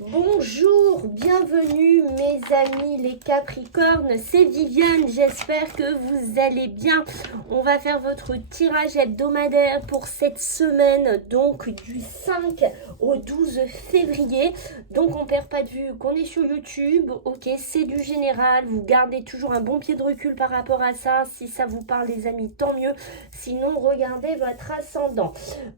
Bonjour, bienvenue mes amis les Capricornes, c'est Viviane, j'espère que vous allez bien. On va faire votre tirage hebdomadaire pour cette semaine, donc du 5 au 12 février. Donc on perd pas de vue qu'on est sur YouTube, ok, c'est du général, vous gardez toujours un bon pied de recul par rapport à ça. Si ça vous parle les amis, tant mieux, sinon regardez votre ascendant.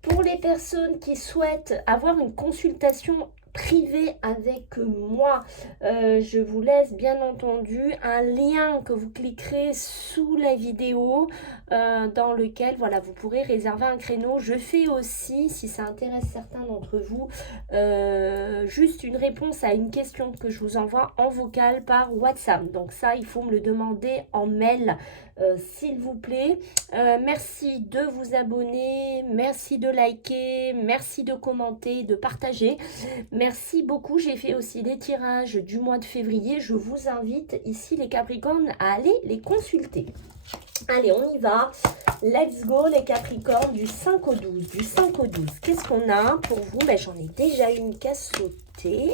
Pour les personnes qui souhaitent avoir une consultation privé avec moi, je vous laisse bien entendu un lien que vous cliquerez sous la vidéo dans lequel voilà vous pourrez réserver un créneau. Je fais aussi, si ça intéresse certains d'entre vous, juste une réponse à une question que je vous envoie en vocal par WhatsApp. Donc ça, il faut me le demander en mail, s'il vous plaît. Merci de vous abonner, merci de liker, merci de commenter, de partager. Merci beaucoup. J'ai fait aussi des tirages du mois de février. Je vous invite ici les Capricornes à aller les consulter. Allez, on y va. Let's go les Capricornes du 5 au 12. Du 5 au 12. Qu'est-ce qu'on a pour vous? Ben, j'en ai déjà une qui a sauté.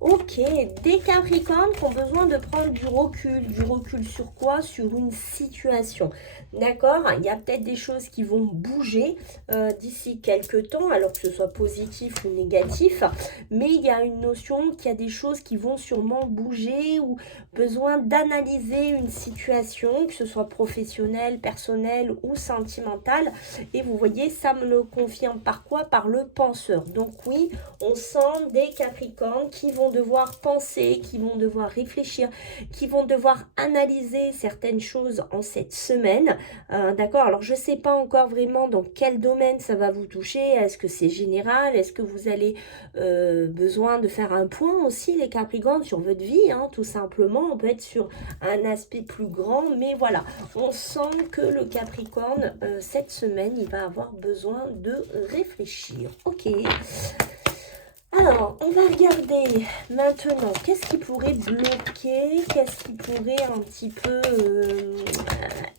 Ok, des Capricornes qui ont besoin de prendre du recul. Du recul sur quoi? Sur une situation. D'accord? Il y a peut-être des choses qui vont bouger d'ici quelques temps, alors que ce soit positif ou négatif. Mais il y a une notion qu'il y a des choses qui vont sûrement bouger ou besoin d'analyser une situation, que ce soit professionnelle, personnelle ou sentimentale. Et vous voyez, ça me le confirme par quoi? Par le penseur. Donc oui, on sent des Capricornes qui vont devoir penser, qui vont devoir réfléchir, qui vont devoir analyser certaines choses en cette semaine. D'accord, alors je ne sais pas encore vraiment dans quel domaine ça va vous toucher. Est-ce que c'est général? Est-ce que vous allez besoin de faire un point aussi les Capricornes sur votre vie, hein, tout simplement. On peut être sur un aspect plus grand, mais voilà, on sent que le Capricorne, cette semaine, il va avoir besoin de réfléchir. Ok. Alors, on va regarder maintenant qu'est-ce qui pourrait bloquer, qu'est-ce qui pourrait un petit peu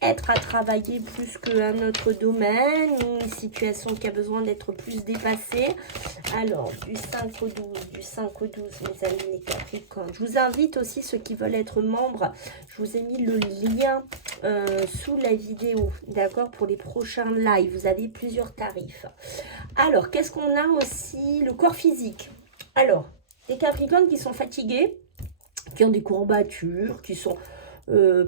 être à travailler plus qu'un autre domaine, une situation qui a besoin d'être plus dépassée. Alors, du 5 au 12, du 5 au 12, mes amis les Capricornes. Je vous invite aussi, ceux qui veulent être membres, je vous ai mis le lien sous la vidéo, d'accord, pour les prochains lives. Vous avez plusieurs tarifs. Alors, qu'est-ce qu'on a aussi? Le corps physique. Alors, des Capricornes qui sont fatigués, qui ont des courbatures, qui sont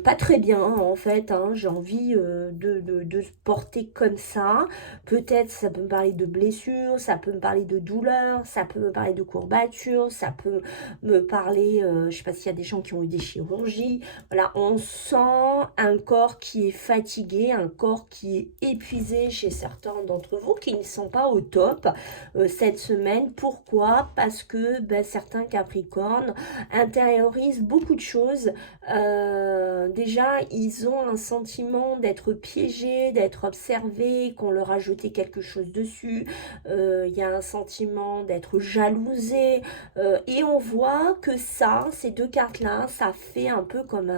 pas très bien en fait, hein. J'ai envie de se porter comme ça. Peut-être ça peut me parler de blessures, ça peut me parler de douleurs, ça peut me parler de courbatures, ça peut me parler, je sais pas s'il y a des gens qui ont eu des chirurgies. Voilà, on sent un corps qui est fatigué, un corps qui est épuisé chez certains d'entre vous qui ne sont pas au top cette semaine. Pourquoi? Parce que certains Capricornes intériorisent beaucoup de choses. Déjà, ils ont un sentiment d'être piégés, d'être observés, qu'on leur a jeté quelque chose dessus. Il y a un sentiment d'être jalousé. Et on voit que ça, ces deux cartes-là, ça fait un peu comme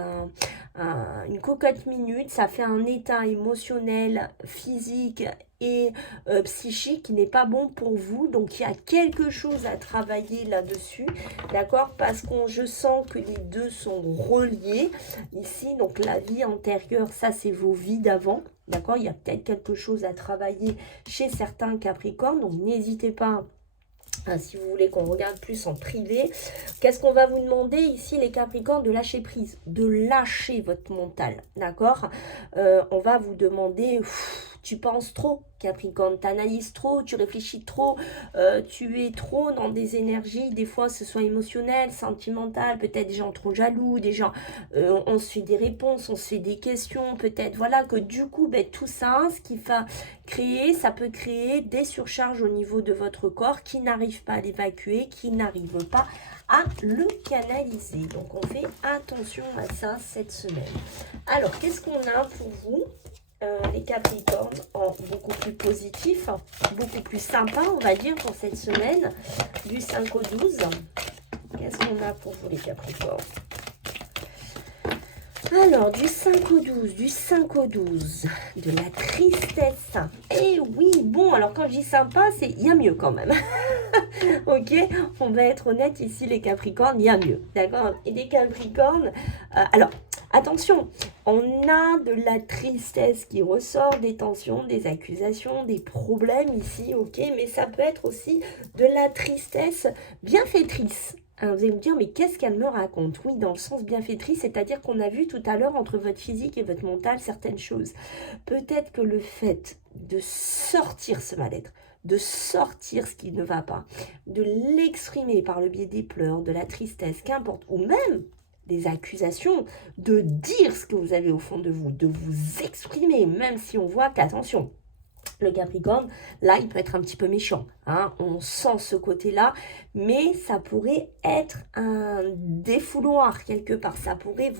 une cocotte minute. Ça fait un état émotionnel, physique et psychique qui n'est pas bon pour vous. Donc il y a quelque chose à travailler là-dessus, d'accord, parce que je sens que les deux sont reliés ici. Donc la vie antérieure, ça c'est vos vies d'avant, d'accord, il y a peut-être quelque chose à travailler chez certains Capricornes. Donc n'hésitez pas, si vous voulez qu'on regarde plus en privé. Qu'est-ce qu'on va vous demander ici les Capricornes? De lâcher prise, de lâcher votre mental, d'accord. On va vous demander, tu penses trop Capricorne, tu analyses trop, tu réfléchis trop, tu es trop dans des énergies, des fois ce soit émotionnel, sentimental, peut-être des gens trop jaloux, des gens, on se fait des réponses, on se fait des questions, peut-être, voilà, que du coup, tout ça, ce qui va créer, ça peut créer des surcharges au niveau de votre corps qui n'arrivent pas à l'évacuer, qui n'arrivent pas à le canaliser. Donc on fait attention à ça cette semaine. Alors, qu'est-ce qu'on a pour vous les Capricornes en beaucoup plus positif, beaucoup plus sympa, on va dire, pour cette semaine, du 5 au 12. Qu'est-ce qu'on a pour vous, les Capricornes? Alors, du 5 au 12, du 5 au 12, de la tristesse. Et oui, bon, alors quand je dis sympa, c'est il y a mieux quand même. Ok, on va être honnête ici, les Capricornes, il y a mieux, d'accord? Et les Capricornes, alors, attention, on a de la tristesse qui ressort, des tensions, des accusations, des problèmes ici, ok? Mais ça peut être aussi de la tristesse bienfaitrice. Alors vous allez me dire, mais qu'est-ce qu'elle me raconte? Oui, dans le sens bienfaitrice, c'est-à-dire qu'on a vu tout à l'heure entre votre physique et votre mental certaines choses. Peut-être que le fait de sortir ce mal-être, de sortir ce qui ne va pas, de l'exprimer par le biais des pleurs, de la tristesse, qu'importe, ou même des accusations, de dire ce que vous avez au fond de vous exprimer, même si on voit qu'attention, le Capricorne, là, il peut être un petit peu méchant. Hein, on sent ce côté-là, mais ça pourrait être un défouloir quelque part. Ça pourrait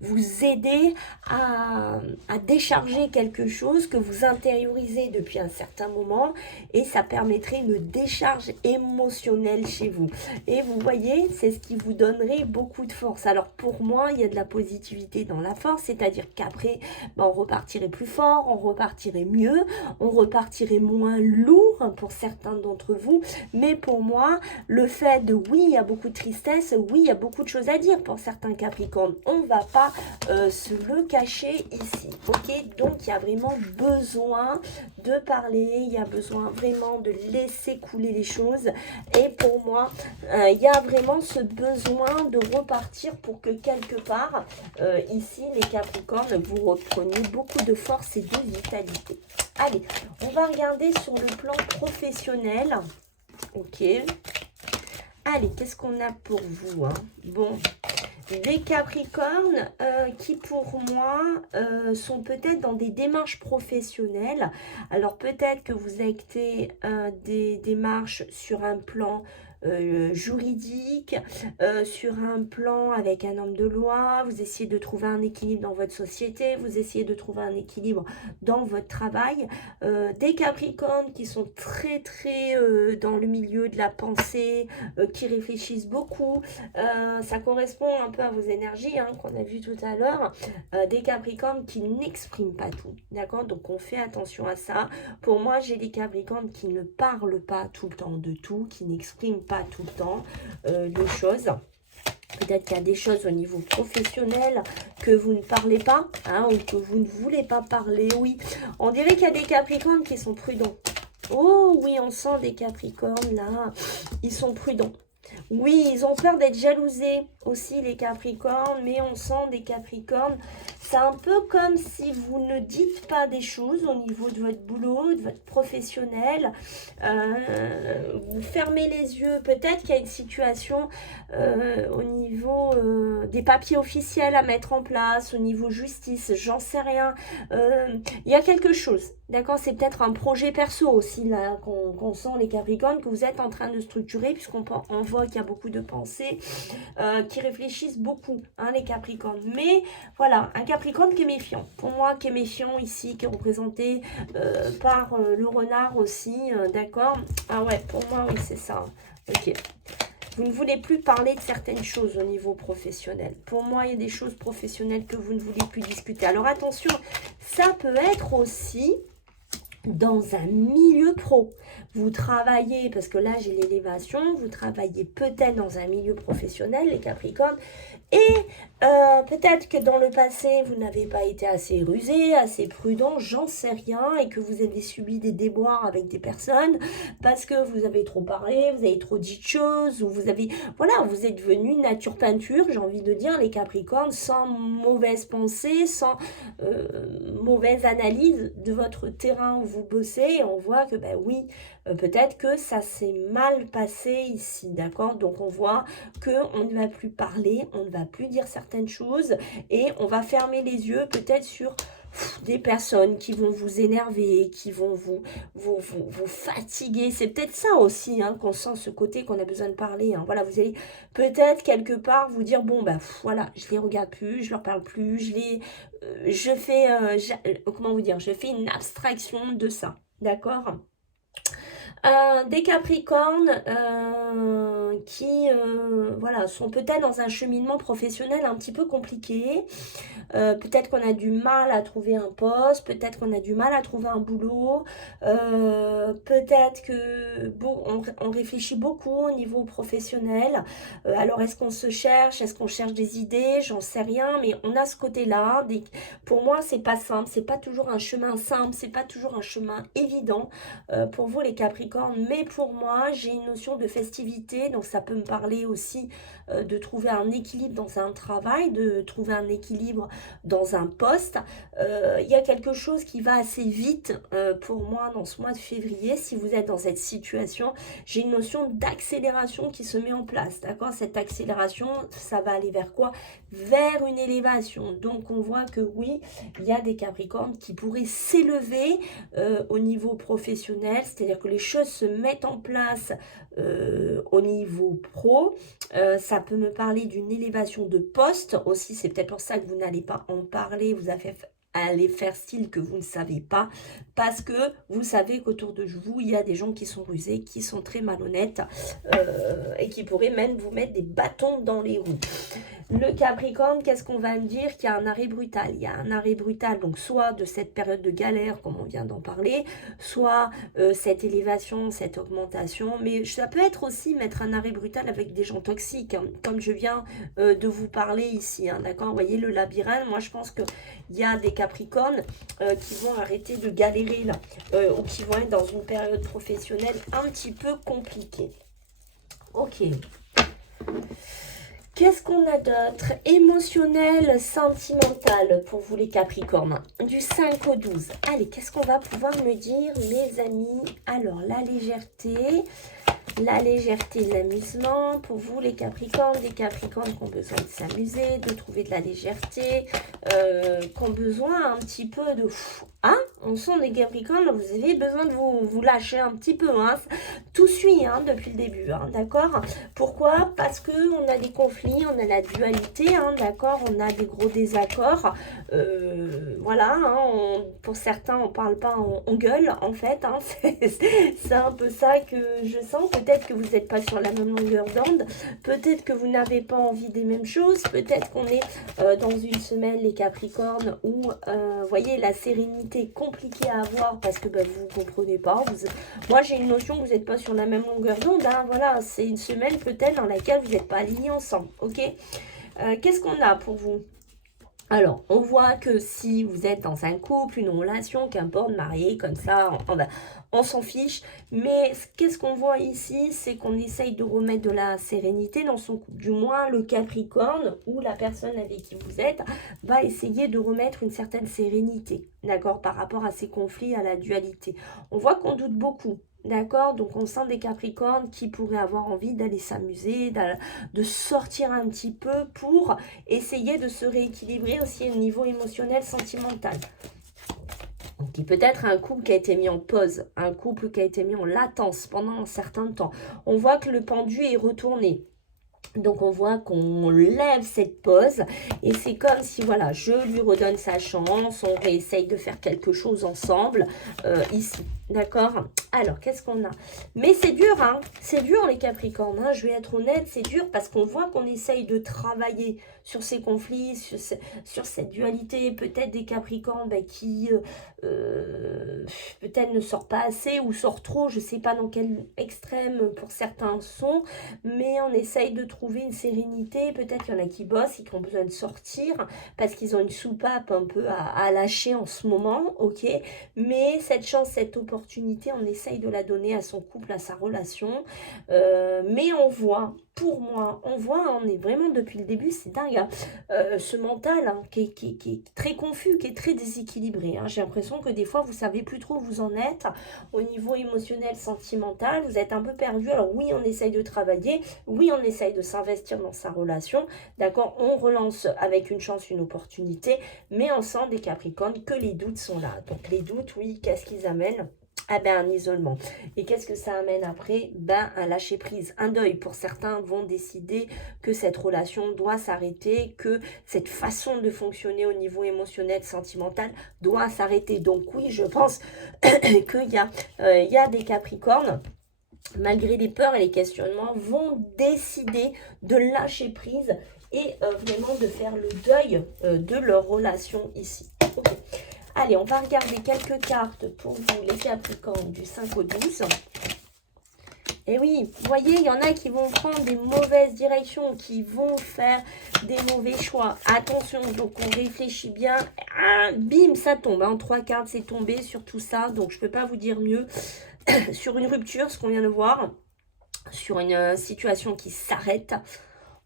vous aider à décharger quelque chose que vous intériorisez depuis un certain moment et ça permettrait une décharge émotionnelle chez vous. Et vous voyez, c'est ce qui vous donnerait beaucoup de force. Alors pour moi, il y a de la positivité dans la force, c'est-à-dire qu'après, on repartirait plus fort, on repartirait mieux, on repartirait moins lourd pour certains d'entre vous, mais pour moi, le fait de oui, il y a beaucoup de tristesse, oui, il y a beaucoup de choses à dire pour certains Capricornes, on ne va pas se le cacher ici, ok? Donc, il y a vraiment besoin de parler, il y a besoin vraiment de laisser couler les choses, et pour moi, il y a vraiment ce besoin de repartir pour que quelque part, ici, les Capricornes, vous repreniez beaucoup de force et de vitalité. Allez, on va regarder sur le plan professionnel. Ok. Allez, qu'est-ce qu'on a pour vous, hein? Bon, des Capricornes qui, pour moi, sont peut-être dans des démarches professionnelles. Alors, peut-être que vous actez des démarches sur un plan juridique, sur un plan avec un homme de loi, vous essayez de trouver un équilibre dans votre société, vous essayez de trouver un équilibre dans votre travail, des Capricornes qui sont très dans le milieu de la pensée, qui réfléchissent beaucoup, ça correspond un peu à vos énergies hein, qu'on a vu tout à l'heure, des Capricornes qui n'expriment pas tout, d'accord? Donc on fait attention à ça. Pour moi, j'ai des Capricornes qui ne parlent pas tout le temps de tout, qui n'expriment pas tout le temps de choses. Peut-être qu'il y a des choses au niveau professionnel que vous ne parlez pas, hein, ou que vous ne voulez pas parler. Oui, on dirait qu'il y a des Capricornes qui sont prudents. Oh oui, on sent des Capricornes là, ils sont prudents. Oui, ils ont peur d'être jalousés aussi, les Capricornes, mais on sent des Capricornes. C'est un peu comme si vous ne dites pas des choses au niveau de votre boulot, de votre professionnel. Vous fermez les yeux. Peut-être qu'il y a une situation au niveau des papiers officiels à mettre en place, au niveau justice, j'en sais rien. Il y a quelque chose, d'accord? C'est peut-être un projet perso aussi, là, qu'on sent, les Capricornes, que vous êtes en train de structurer, puisqu'on voit qu'il y a beaucoup de pensées qui réfléchissent beaucoup, hein, les Capricornes. Mais voilà, un Capricorne qui est méfiant. Pour moi, qui est méfiant ici, qui est représenté par le renard aussi, d'accord? Ah ouais, pour moi, oui, c'est ça. Ok. Vous ne voulez plus parler de certaines choses au niveau professionnel. Pour moi, il y a des choses professionnelles que vous ne voulez plus discuter. Alors attention, ça peut être aussi dans un milieu pro. Vous travaillez, parce que là j'ai l'élévation, vous travaillez peut-être dans un milieu professionnel, les Capricornes, et peut-être que dans le passé, vous n'avez pas été assez rusé, assez prudent, j'en sais rien, et que vous avez subi des déboires avec des personnes, parce que vous avez trop parlé, vous avez trop dit de choses, ou vous avez, voilà, vous êtes devenu nature peinture, j'ai envie de dire, les Capricornes, sans mauvaise pensée, sans mauvaise analyse de votre terrain où vous bossez, et on voit que, ben oui, peut-être que ça s'est mal passé ici, d'accord? Donc on voit qu'on ne va plus parler, on ne va plus dire certaines choses et on va fermer les yeux peut-être sur des personnes qui vont vous énerver, qui vont vous fatiguer. C'est peut-être ça aussi hein, qu'on sent ce côté qu'on a besoin de parler. Hein. Voilà, vous allez peut-être quelque part vous dire, bon, bah voilà, je les regarde plus, je leur parle plus, je fais, comment vous dire, je fais une abstraction de ça, d'accord? Des Capricornes qui voilà, sont peut-être dans un cheminement professionnel un petit peu compliqué. Peut-être qu'on a du mal à trouver un poste, peut-être qu'on a du mal à trouver un boulot, peut-être que bon, on réfléchit beaucoup au niveau professionnel. Alors est-ce qu'on se cherche, est-ce qu'on cherche des idées, j'en sais rien, mais on a ce côté-là. Pour moi, c'est pas simple, c'est pas toujours un chemin simple, c'est pas toujours un chemin évident pour vous les Capricornes, mais pour moi, j'ai une notion de festivité, donc ça peut me parler aussi de trouver un équilibre dans un travail, de trouver un équilibre dans un poste. Il y a quelque chose qui va assez vite pour moi dans ce mois de février. Si vous êtes dans cette situation, j'ai une notion d'accélération qui se met en place. D'accord? Cette accélération, ça va aller vers quoi? Vers une élévation. Donc on voit que oui, il y a des Capricornes qui pourraient s'élever au niveau professionnel, c'est-à-dire que les choses se mettent en place au niveau pro. Ça peut me parler d'une élévation de poste aussi, c'est peut-être pour ça que vous n'allez pas en parler, vous allez faire style que vous ne savez pas, parce que vous savez qu'autour de vous, il y a des gens qui sont rusés, qui sont très malhonnêtes et qui pourraient même vous mettre des bâtons dans les roues. Le Capricorne, qu'est-ce qu'on va me dire? Qu'il y a un arrêt brutal. Il y a un arrêt brutal, donc soit de cette période de galère, comme on vient d'en parler, soit cette élévation, cette augmentation. Mais ça peut être aussi mettre un arrêt brutal avec des gens toxiques, hein, comme je viens de vous parler ici. Hein, d'accord? Vous voyez le labyrinthe, moi je pense qu'il y a des Capricornes qui vont arrêter de galérer là, ou qui vont être dans une période professionnelle un petit peu compliquée. Ok. Qu'est-ce qu'on a d'autre? Émotionnel, sentimental pour vous les Capricornes. Du 5 au 12. Allez, qu'est-ce qu'on va pouvoir me dire, mes amis? Alors, la légèreté, l'amusement. Pour vous les Capricornes, des Capricornes qui ont besoin de s'amuser, de trouver de la légèreté, qui ont besoin un petit peu de... Hein? On sent des Capricornes, vous avez besoin de vous lâcher un petit peu. Hein? Tout suit hein, depuis le début, hein, d'accord? Pourquoi? Parce qu'on a des conflits, on a la dualité, hein, d'accord? On a des gros désaccords. Voilà, hein, pour certains, on parle pas, on gueule, en fait. Hein, c'est un peu ça que je sens. Peut-être que vous n'êtes pas sur la même longueur d'onde. Peut-être que vous n'avez pas envie des mêmes choses. Peut-être qu'on est dans une semaine, les Capricornes, où, voyez, la sérénité est compliquée à avoir parce que vous ne comprenez pas. Moi, j'ai une notion que vous n'êtes pas sur la même longueur d'onde. Hein, voilà, c'est une semaine peut-être dans laquelle vous n'êtes pas alignés ensemble. Ok? Qu'est-ce qu'on a pour vous? Alors, on voit que si vous êtes dans un couple, une relation, qu'importe, marié, comme ça, on s'en fiche. Mais qu'est-ce qu'on voit ici? C'est qu'on essaye de remettre de la sérénité dans son couple. Du moins, le Capricorne ou la personne avec qui vous êtes va essayer de remettre une certaine sérénité, d'accord, par rapport à ces conflits, à la dualité. On voit qu'on doute beaucoup. D'accord, donc on sent des Capricornes qui pourraient avoir envie d'aller s'amuser, de sortir un petit peu pour essayer de se rééquilibrer aussi au niveau émotionnel, sentimental. Donc, peut-être un couple qui a été mis en pause, un couple qui a été mis en latence pendant un certain temps. On voit que le pendu est retourné. Donc on voit qu'on lève cette pause et c'est comme si voilà, je lui redonne sa chance, on réessaye de faire quelque chose ensemble ici, d'accord? Alors qu'est-ce qu'on a? Mais c'est dur, hein, c'est dur les Capricornes, hein, je vais être honnête, c'est dur parce qu'on voit qu'on essaye de travailler sur ces conflits, sur cette dualité, peut-être des Capricornes qui peut-être ne sortent pas assez ou sortent trop, je ne sais pas dans quel extrême pour certains sont, mais on essaye de trouver une sérénité. Peut-être qu'il y en a qui bossent et qui ont besoin de sortir parce qu'ils ont une soupape un peu à lâcher en ce moment, ok? Mais cette chance, cette opportunité, on essaye de la donner à son couple, à sa relation. Mais on voit, pour moi, on est vraiment depuis le début, c'est dingue, hein, ce mental hein, qui est très confus, qui est très déséquilibré. Hein. J'ai l'impression que des fois, vous savez plus trop où vous en êtes au niveau émotionnel, sentimental. Vous êtes un peu perdu. Alors oui, on essaye de travailler. Oui, on essaye de s'investir dans sa relation. D'accord? On relance avec une chance, une opportunité. Mais on sent des Capricornes que les doutes sont là. Donc les doutes, oui, qu'est-ce qu'ils amènent? Ah ben, un isolement. Et qu'est-ce que ça amène après? Ben, un lâcher-prise, un deuil. Pour certains vont décider que cette relation doit s'arrêter, que cette façon de fonctionner au niveau émotionnel, sentimental doit s'arrêter. Donc oui, je pense qu'il y a des Capricornes, malgré les peurs et les questionnements, vont décider de lâcher prise et vraiment de faire le deuil de leur relation ici. Ok. Allez, on va regarder quelques cartes pour vous, les Capricornes, du 5 au 12. Et oui, vous voyez, il y en a qui vont prendre des mauvaises directions, qui vont faire des mauvais choix. Attention, donc on réfléchit bien. Ah, bim, ça tombe. En 3 cartes, c'est tombé sur tout ça. Donc, je ne peux pas vous dire mieux. Sur une rupture, ce qu'on vient de voir, sur une situation qui s'arrête,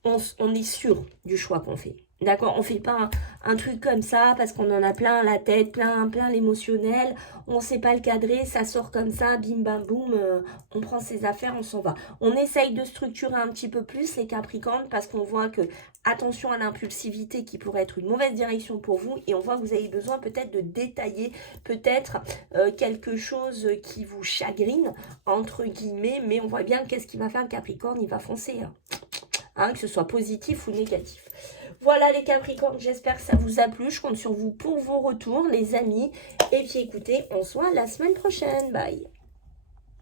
on est sûr du choix qu'on fait. D'accord, on ne fait pas un truc comme ça parce qu'on en a plein la tête, plein l'émotionnel. On ne sait pas le cadrer, ça sort comme ça, bim bam boum, on prend ses affaires, on s'en va. On essaye de structurer un petit peu plus les Capricornes parce qu'on voit que, attention à l'impulsivité qui pourrait être une mauvaise direction pour vous. Et on voit que vous avez besoin peut-être de détailler peut-être quelque chose qui vous chagrine, entre guillemets. Mais on voit bien qu'est-ce qu'il va faire le Capricorne, il va foncer. Hein, que ce soit positif ou négatif. Voilà les Capricornes, j'espère que ça vous a plu. Je compte sur vous pour vos retours, les amis. Et puis écoutez, on se voit la semaine prochaine. Bye.